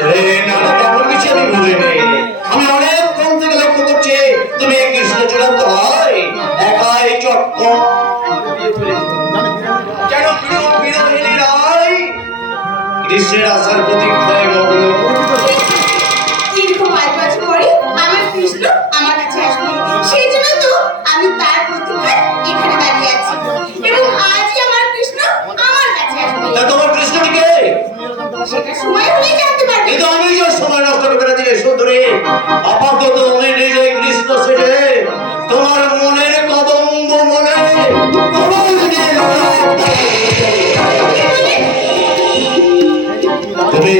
আমি বলি নাই আমি অনেক কম থেকে লক্ষ্য করছি তুমি কৃষ্ণ চূড়ান্ত হয় একাই চক্র কেন বিরোধ কৃষ্ণের আসার প্রতীক্ষায় মগ্ন আপাতত আমি নিজে কৃষ্ণ ছেড়ে তোমার মনের কদম্ব মনে। তুমি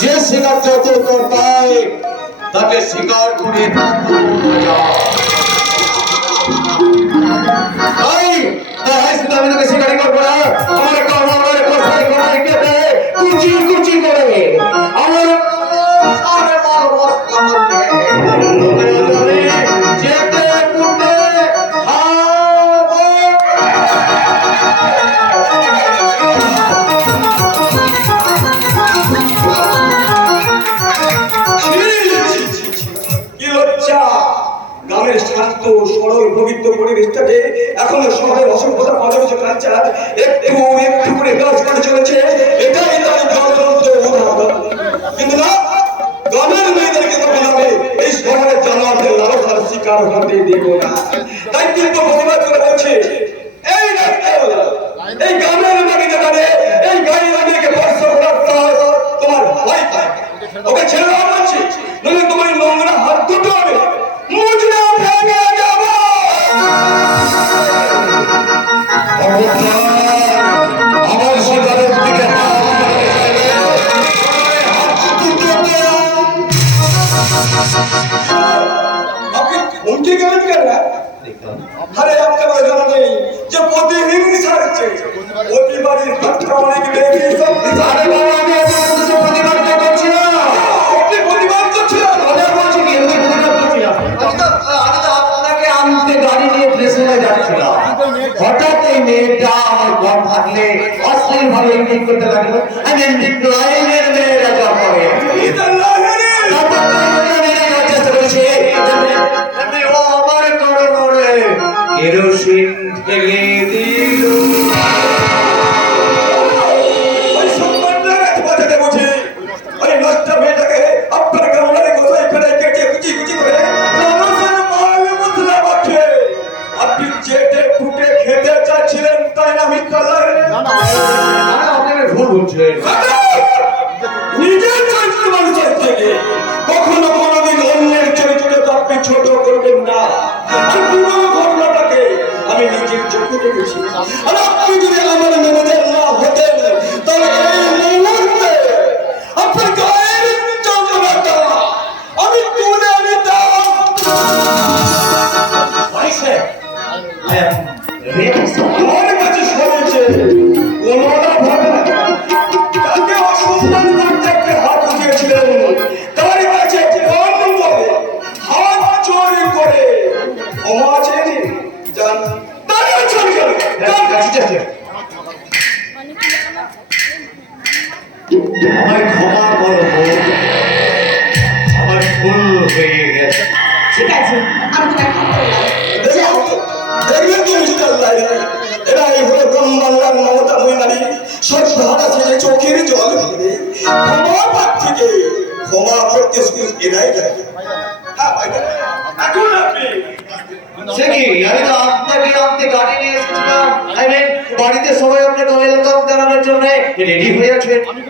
যে শিকার যত পায় তাকে শিকার করে তাই তাই সিদ্ধান্ত শিকারি করবো না আমার কর্ম আমার কথা blind ছোট করবেন না। পুরো ঘটনাটাকে আমি নিজের চোখে দেখেছি। আর আপনি যদি আমার মনে না হতেন, তাহলে এই মুহূর্তে আপনার গায়ের যন্ত্রণাটা আমি তুলে নিতাম। হ্যাঁ, কাছে শুনেছে ওনারা ভাবে তাকে অসম্মান আমায় ক্ষমা করো আমার ভুল হয়ে গেছে। ঠিক আছে আমি দেখবেন তো মিস্টার লাইলা এরাই হলো গ্রাম বাংলার মমতা মহিনারী সত্য হারা ছেলে চোখের জল ফেলে ক্ষমা প্রার্থীকে ক্ষমা করতে শুধু এরাই যায়। হ্যাঁ, ভাই, এখন আপনি। সে কি? আমি তো আপনাকে আনতে গাড়ি নিয়ে এসেছিলাম। বাড়িতে সবাই আপনাকে ওয়েলকাম জানানোর জন্য রেডি হয়ে আছেন। আমি